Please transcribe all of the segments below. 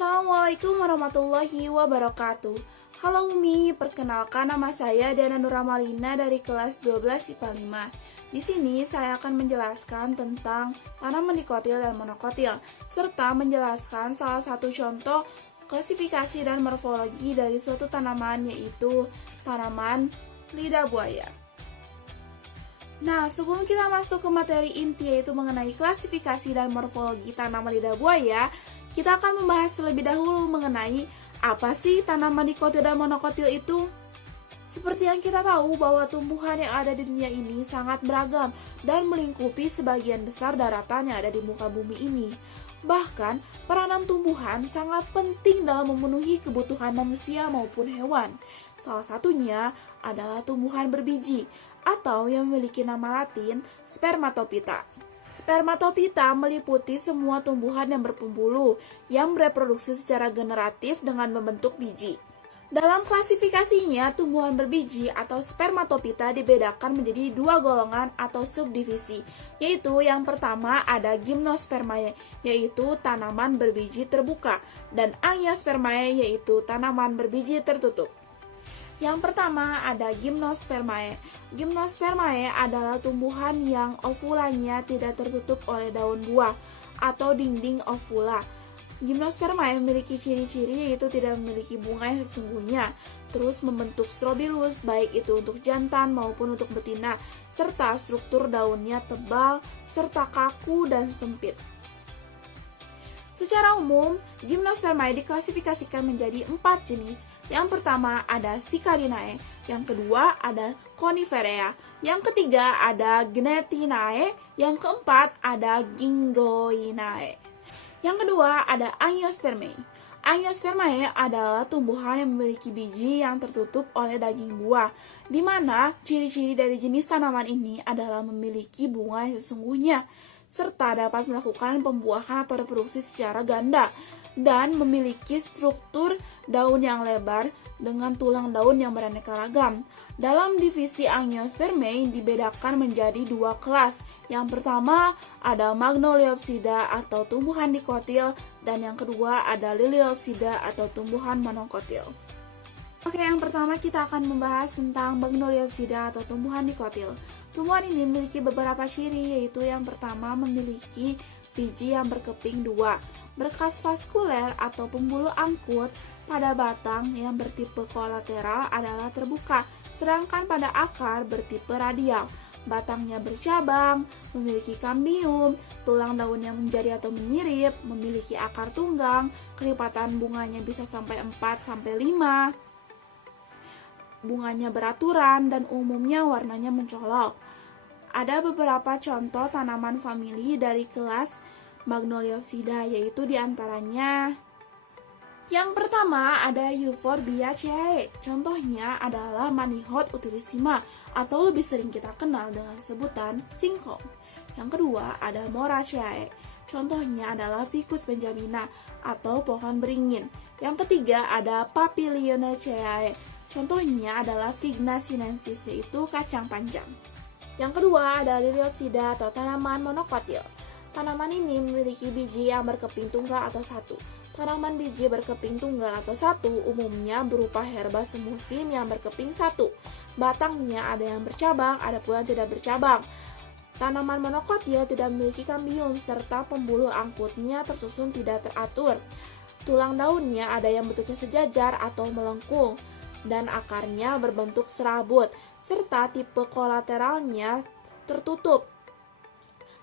Assalamualaikum warahmatullahi wabarakatuh. Halo Umi, perkenalkan nama saya Diana Nuramalina dari kelas 12 IPA 5. Di sini saya akan menjelaskan tentang tanaman dikotil dan monokotil, serta menjelaskan salah satu contoh klasifikasi dan morfologi dari suatu tanaman, yaitu tanaman lidah buaya. Nah, sebelum kita masuk ke materi inti, yaitu mengenai klasifikasi dan morfologi tanaman lidah buaya, kita akan membahas terlebih dahulu mengenai apa sih tanaman dikotil dan monokotil itu. Seperti yang kita tahu bahwa tumbuhan yang ada di dunia ini sangat beragam dan melingkupi sebagian besar daratan yang ada di muka bumi ini. Bahkan, peranan tumbuhan sangat penting dalam memenuhi kebutuhan manusia maupun hewan. Salah satunya adalah tumbuhan berbiji atau yang memiliki nama latin Spermatophyta. Spermatophyta meliputi semua tumbuhan yang berpembuluh yang bereproduksi secara generatif dengan membentuk biji. Dalam klasifikasinya, tumbuhan berbiji atau Spermatophyta dibedakan menjadi dua golongan atau subdivisi, yaitu yang pertama ada Gymnospermae, yaitu tanaman berbiji terbuka, dan Angiospermae, yaitu tanaman berbiji tertutup. Yang pertama ada Gymnospermae. Gymnospermae adalah tumbuhan yang ovulanya tidak tertutup oleh daun buah atau dinding ovula. Gymnospermae memiliki ciri-ciri yaitu tidak memiliki bunga yang sesungguhnya, terus membentuk strobilus baik itu untuk jantan maupun untuk betina, serta struktur daunnya tebal, serta kaku dan sempit. Secara umum, Gymnospermae diklasifikasikan menjadi 4 jenis. Yang pertama ada Cicadinae, yang kedua ada Coniferae, yang ketiga ada Gnetinae, yang keempat ada Gingoinae. Yang kedua ada Angiospermae. Angiospermae adalah tumbuhan yang memiliki biji yang tertutup oleh daging buah, di mana ciri-ciri dari jenis tanaman ini adalah memiliki bunga yang sesungguhnya, serta dapat melakukan pembuahan atau reproduksi secara ganda, dan memiliki struktur daun yang lebar dengan tulang daun yang beraneka ragam. Dalam divisi Angiospermae dibedakan menjadi dua kelas. Yang pertama ada Magnoliopsida atau tumbuhan dikotil, dan yang kedua ada Liliopsida atau tumbuhan monokotil. Oke, yang pertama kita akan membahas tentang Magnoliopsida atau tumbuhan dikotil. Tumbuhan ini memiliki beberapa ciri, yaitu yang pertama memiliki biji yang berkeping dua, berkas vaskuler atau pembuluh angkut pada batang yang bertipe kolateral adalah terbuka, sedangkan pada akar bertipe radial. Batangnya bercabang, memiliki kambium, tulang daun yang menjadi atau menyirip, memiliki akar tunggang, kelipatan bunganya bisa sampai 4-5. Bunganya beraturan dan umumnya warnanya mencolok. Ada beberapa contoh tanaman famili dari kelas Magnoliopsida, yaitu diantaranya yang pertama ada Euphorbiaceae. Contohnya adalah Manihot utilissima atau lebih sering kita kenal dengan sebutan singkong. Yang kedua ada Moraceae. Contohnya adalah Ficus benjamina atau pohon beringin. Yang ketiga ada Papilionaceae. Contohnya adalah Vigna sinensis, yaitu kacang panjang. Yang kedua ada Liliopsida atau tanaman monokotil. Tanaman ini memiliki biji yang berkeping tunggal atau satu. Tanaman biji berkeping tunggal atau satu umumnya berupa herba semusim yang berkeping satu. Batangnya ada yang bercabang, ada pula yang tidak bercabang. Tanaman monokotil tidak memiliki kambium serta pembuluh angkutnya tersusun tidak teratur. Tulang daunnya ada yang bentuknya sejajar atau melengkung, dan akarnya berbentuk serabut, serta tipe kolateralnya tertutup.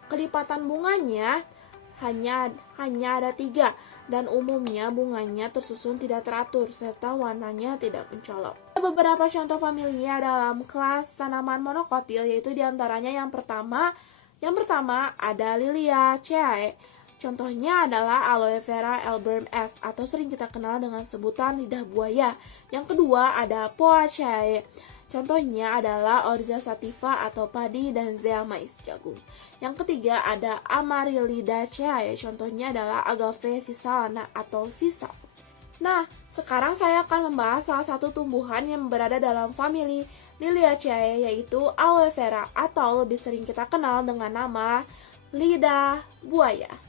Kelipatan bunganya hanya ada 3, dan umumnya bunganya tersusun tidak teratur, serta warnanya tidak mencolok. Ada beberapa contoh familia dalam kelas tanaman monokotil, yaitu diantaranya yang pertama ada Liliaceae. Contohnya adalah Aloe Vera Elburn F atau sering kita kenal dengan sebutan lidah buaya. Yang kedua ada Poaceae. Contohnya adalah Oryza sativa atau padi dan Zea mais jagung. Yang ketiga ada Amaryllidaceae. Contohnya adalah Agave cisalana atau sisal. Nah, sekarang saya akan membahas salah satu tumbuhan yang berada dalam famili Liliaceae, yaitu Aloe Vera atau lebih sering kita kenal dengan nama lidah buaya.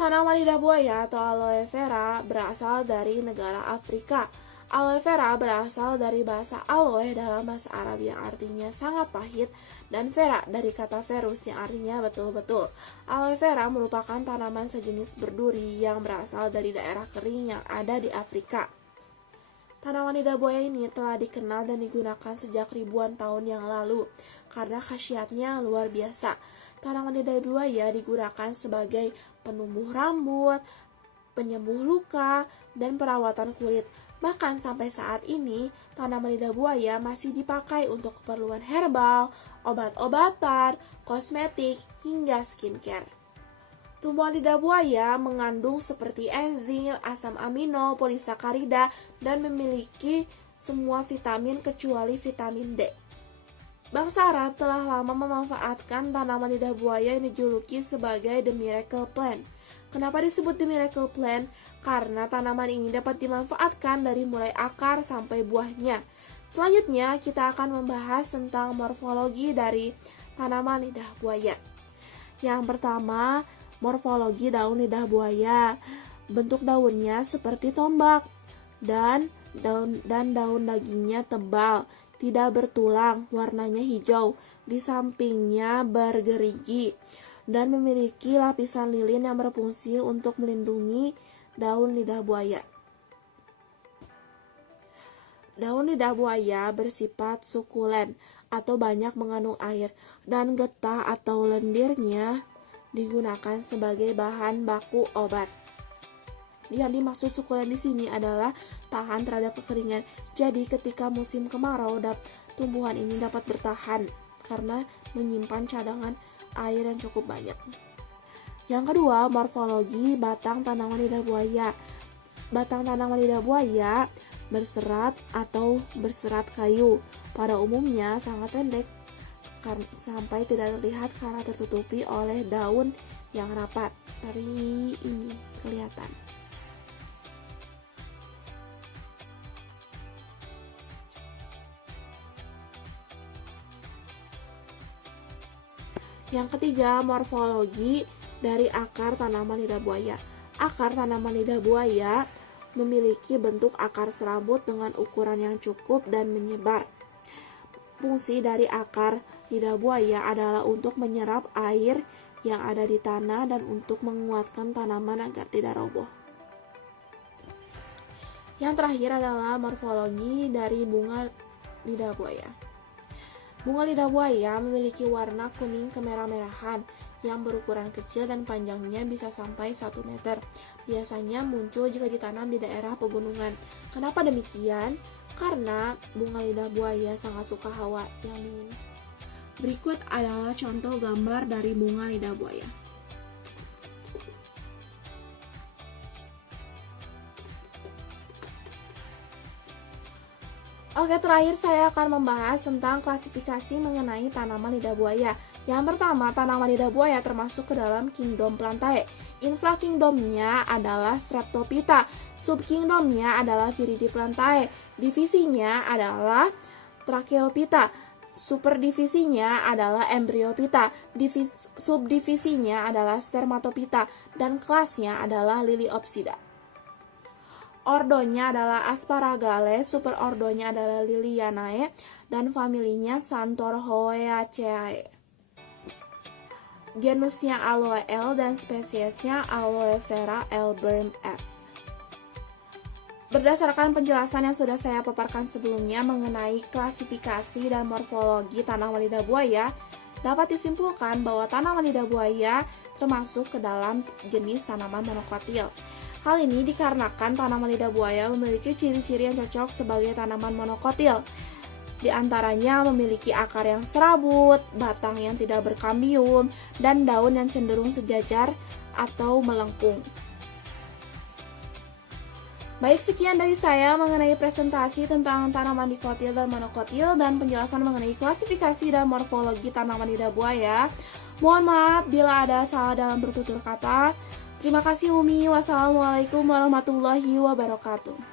Tanaman lidah buaya atau aloe vera berasal dari negara Afrika. Aloe vera berasal dari bahasa aloe dalam bahasa Arab yang artinya sangat pahit dan vera dari kata verus yang artinya betul-betul. Aloe vera merupakan tanaman sejenis berduri yang berasal dari daerah kering yang ada di Afrika. Tanaman lidah buaya ini telah dikenal dan digunakan sejak ribuan tahun yang lalu karena khasiatnya luar biasa. Tanaman lidah buaya digunakan sebagai penumbuh rambut, penyembuh luka, dan perawatan kulit. Bahkan sampai saat ini, tanaman lidah buaya masih dipakai untuk keperluan herbal, obat-obatan, kosmetik, hingga skincare. Tumbuhan lidah buaya mengandung seperti enzim, asam amino, polisakarida, dan memiliki semua vitamin kecuali vitamin D. Bangsa Arab telah lama memanfaatkan tanaman lidah buaya yang dijuluki sebagai The Miracle Plant. Kenapa disebut The Miracle Plant? Karena tanaman ini dapat dimanfaatkan dari mulai akar sampai buahnya. Selanjutnya, kita akan membahas tentang morfologi dari tanaman lidah buaya. Yang pertama, morfologi daun lidah buaya. Bentuk daunnya seperti tombak dan daun dagingnya tebal, tidak bertulang, warnanya hijau, di sampingnya bergerigi, dan memiliki lapisan lilin yang berfungsi untuk melindungi daun lidah buaya. Daun lidah buaya bersifat sukulen atau banyak mengandung air, dan getah atau lendirnya digunakan sebagai bahan baku obat. Yang dimaksud sukulen di sini adalah tahan terhadap kekeringan. Jadi ketika musim kemarau, tumbuhan ini dapat bertahan karena menyimpan cadangan air yang cukup banyak. Yang kedua, morfologi batang tanaman lidah buaya. Batang tanaman lidah buaya berserat atau berserat kayu. Pada umumnya sangat pendek sampai tidak terlihat karena tertutupi oleh daun yang rapat. Dari ini kelihatan. Yang ketiga, morfologi dari akar tanaman lidah buaya. Akar tanaman lidah buaya memiliki bentuk akar serabut dengan ukuran yang cukup dan menyebar. Fungsi dari akar lidah buaya adalah untuk menyerap air yang ada di tanah dan untuk menguatkan tanaman agar tidak roboh. Yang terakhir adalah morfologi dari bunga lidah buaya. Bunga lidah buaya memiliki warna kuning kemerah-merahan yang berukuran kecil dan panjangnya bisa sampai 1 meter. Biasanya muncul jika ditanam di daerah pegunungan. Kenapa demikian? Karena bunga lidah buaya sangat suka hawa yang dingin. Berikut adalah contoh gambar dari bunga lidah buaya. Oke, terakhir saya akan membahas tentang klasifikasi mengenai tanaman lidah buaya. Yang pertama, tanaman lidah buaya termasuk ke dalam kingdom Plantae. Infrakingdomnya adalah Streptophyta, subkingdomnya adalah Viridiplantae, divisinya adalah Tracheophyta, superdivisinya adalah Embryophyta, subdivisinya adalah Spermatophyta, dan kelasnya adalah Liliopsida. Ordonya adalah Asparagales, superordonya adalah Lilianae, dan familinya Xanthorrhoeaceae. Genusnya Aloe L dan spesiesnya Aloe vera Elburn F. Berdasarkan penjelasan yang sudah saya paparkan sebelumnya mengenai klasifikasi dan morfologi tanaman lidah buaya, dapat disimpulkan bahwa tanaman lidah buaya termasuk ke dalam jenis tanaman monokotil. Hal ini dikarenakan tanaman lidah buaya memiliki ciri-ciri yang cocok sebagai tanaman monokotil. Di antaranya memiliki akar yang serabut, batang yang tidak berkambium, dan daun yang cenderung sejajar atau melengkung. Baik, sekian dari saya mengenai presentasi tentang tanaman dikotil dan monokotil dan penjelasan mengenai klasifikasi dan morfologi tanaman lidah buaya. Mohon maaf bila ada salah dalam bertutur kata. Terima kasih Umi. Wassalamualaikum warahmatullahi wabarakatuh.